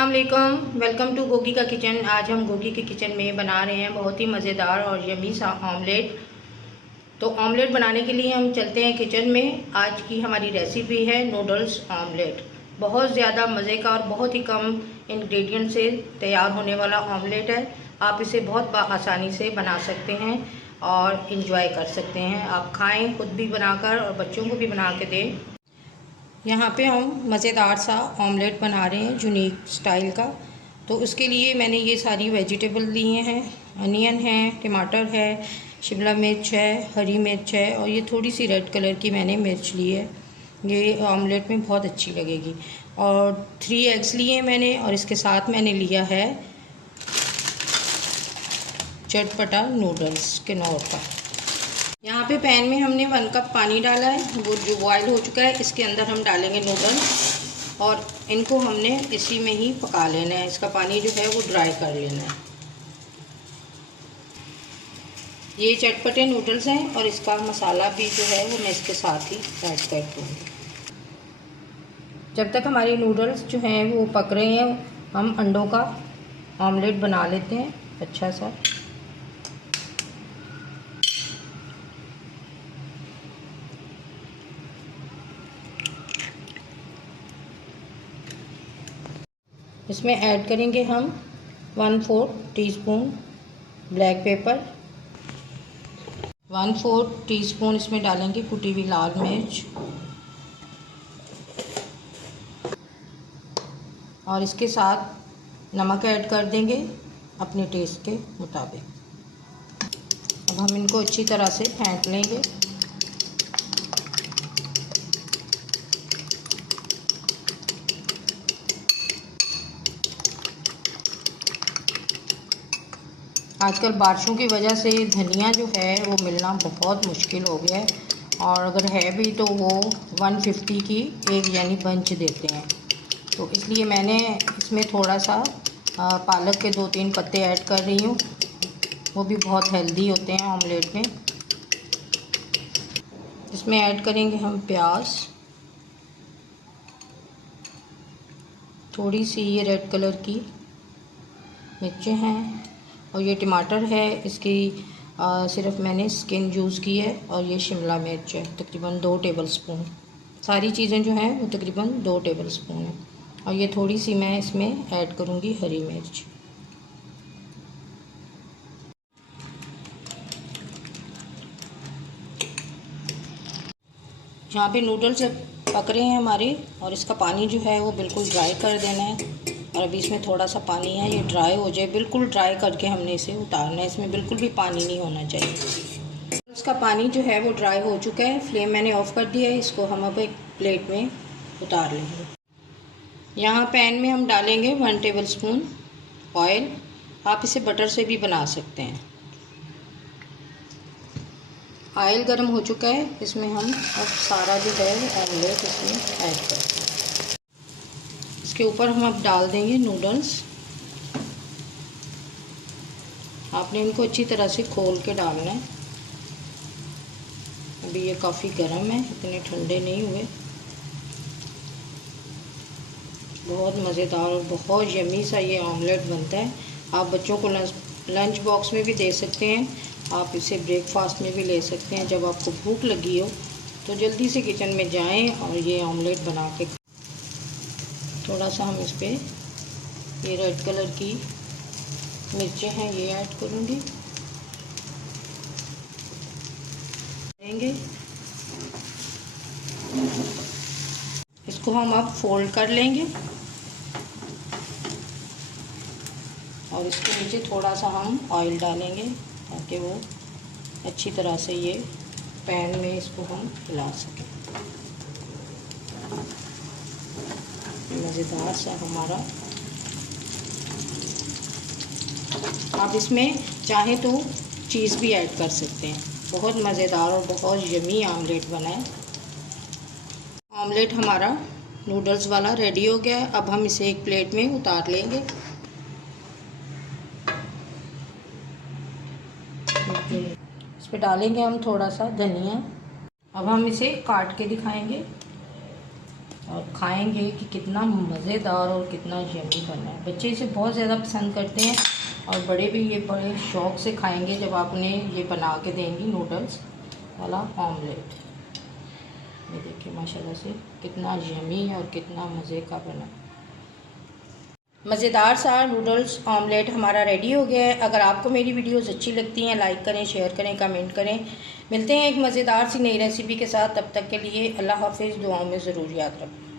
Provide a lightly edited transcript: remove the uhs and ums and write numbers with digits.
अस्सलाम वालेकुम, welcome to Gogi का किचन। आज हम गोगी के किचन में बना रहे हैं बहुत ही मज़ेदार और यमी सा ऑमलेट। तो ऑमलेट बनाने के लिए हम चलते हैं किचन में। आज की हमारी रेसिपी है नूडल्स ऑमलेट। बहुत ज़्यादा मज़े का और बहुत ही कम इंग्रेडिएंट से तैयार होने वाला ऑमलेट है। आप इसे बहुत आसानी से बना सकते हैं और इन्जॉय कर सकते हैं। आप खाएँ खुद भी बनाकर और बच्चों को भी बना के दें। यहाँ पे हम मज़ेदार सा ऑमलेट बना रहे हैं यूनिक स्टाइल का। तो उसके लिए मैंने ये सारी वेजिटेबल लिए हैं। अनियन है, टमाटर है, शिमला मिर्च है, हरी मिर्च है और ये थोड़ी सी रेड कलर की मैंने मिर्च ली है। ये ऑमलेट में बहुत अच्छी लगेगी। और 3 एग्स लिए मैंने और इसके साथ मैंने लिया है चटपटा नूडल्स किनौर का। यहाँ पे पैन में हमने 1 कप पानी डाला है, वो जो बॉयल हो चुका है। इसके अंदर हम डालेंगे नूडल्स और इनको हमने इसी में ही पका लेना है। इसका पानी जो है वो ड्राई कर लेना है। ये चटपटे नूडल्स हैं और इसका मसाला भी जो है वो मैं इसके साथ ही ऐड कर दूँगी। जब तक हमारे नूडल्स जो हैं वो पक रहे हैं, हम अंडों का ऑमलेट बना लेते हैं अच्छा सा। इसमें ऐड करेंगे हम 1/4 टीस्पून ब्लैक पेपर, 1/4 टीस्पून इसमें डालेंगे कुटी हुई लाल मिर्च और इसके साथ नमक ऐड कर देंगे अपने टेस्ट के मुताबिक। अब हम इनको अच्छी तरह से फेंट लेंगे। आजकल बारिशों की वजह से धनिया जो है वो मिलना बहुत मुश्किल हो गया है और अगर है भी तो वो 150 की एक यानी बंच देते हैं। तो इसलिए मैंने इसमें थोड़ा सा पालक के 2-3 पत्ते ऐड कर रही हूँ। वो भी बहुत हेल्दी होते हैं ऑमलेट में। इसमें ऐड करेंगे हम प्याज, थोड़ी सी ये रेड कलर की मिर्चें हैं और ये टमाटर है। इसकी सिर्फ मैंने स्किन यूज़ की है और ये शिमला मिर्च है तकरीबन 2 टेबलस्पून। सारी चीज़ें जो हैं वो तकरीबन 2 टेबलस्पून हैं और ये थोड़ी सी मैं इसमें ऐड करूँगी हरी मिर्च। यहाँ पे नूडल्स पक रहे हैं हमारे और इसका पानी जो है वो बिल्कुल ड्राई कर देना है। और अभी इसमें थोड़ा सा पानी है, ये ड्राई हो जाए, बिल्कुल ड्राई करके हमने इसे उतारना है। इसमें बिल्कुल भी पानी नहीं होना चाहिए। इसका पानी जो है वो ड्राई हो चुका है। फ्लेम मैंने ऑफ़ कर दिया है। इसको हम अब एक प्लेट में उतार लेंगे। यहाँ पैन में हम डालेंगे 1 टेबलस्पून ऑयल। आप इसे बटर से भी बना सकते हैं। ऑयल गर्म हो चुका है। इसमें हम अब सारा जो है ऑमलेट इसमें ऐड करते हैं। इसके ऊपर हम अब डाल देंगे नूडल्स। आपने इनको अच्छी तरह से खोल के डालना है। अभी ये काफ़ी गर्म है, इतने ठंडे नहीं हुए। बहुत मज़ेदार और बहुत यमी सा ये ऑमलेट बनता है। आप बच्चों को लंच बॉक्स में भी दे सकते हैं। आप इसे ब्रेकफास्ट में भी ले सकते हैं। जब आपको भूख लगी हो तो जल्दी से किचन में जाएं और ये ऑमलेट बना के। थोड़ा सा हम इस पर ये रेड कलर की मिर्चें हैं ये ऐड करूँगी। इसको हम अब फोल्ड कर लेंगे और इसके नीचे थोड़ा सा हम ऑयल डालेंगे ताकि वो अच्छी तरह से ये पैन में इसको हम हिला सकें। मज़ेदार सा हमारा। आप इसमें चाहें तो चीज़ भी ऐड कर सकते हैं। बहुत मज़ेदार और बहुत यमी ऑमलेट बना है। ऑमलेट हमारा नूडल्स वाला रेडी हो गया है। अब हम इसे एक प्लेट में उतार लेंगे। इस पर डालेंगे हम थोड़ा सा धनिया। अब हम इसे काट के दिखाएंगे और खाएंगे कि कितना मज़ेदार और कितना यम्मी बना है। बच्चे इसे बहुत ज़्यादा पसंद करते हैं और बड़े भी ये बड़े शौक़ से खाएंगे जब आप उन्हें ये बना के देंगी नूडल्स वाला ऑमलेट। ये देखिए माशाल्लाह से कितना यम्मी और कितना मज़े का बना। मज़ेदार सा नूडल्स ऑमलेट हमारा रेडी हो गया है। अगर आपको मेरी वीडियोस अच्छी लगती हैं लाइक करें, शेयर करें, कमेंट करें। मिलते हैं एक मज़ेदार सी नई रेसिपी के साथ। तब तक के लिए अल्लाह हाफ़िज़। दुआओं में ज़रूर याद रखें।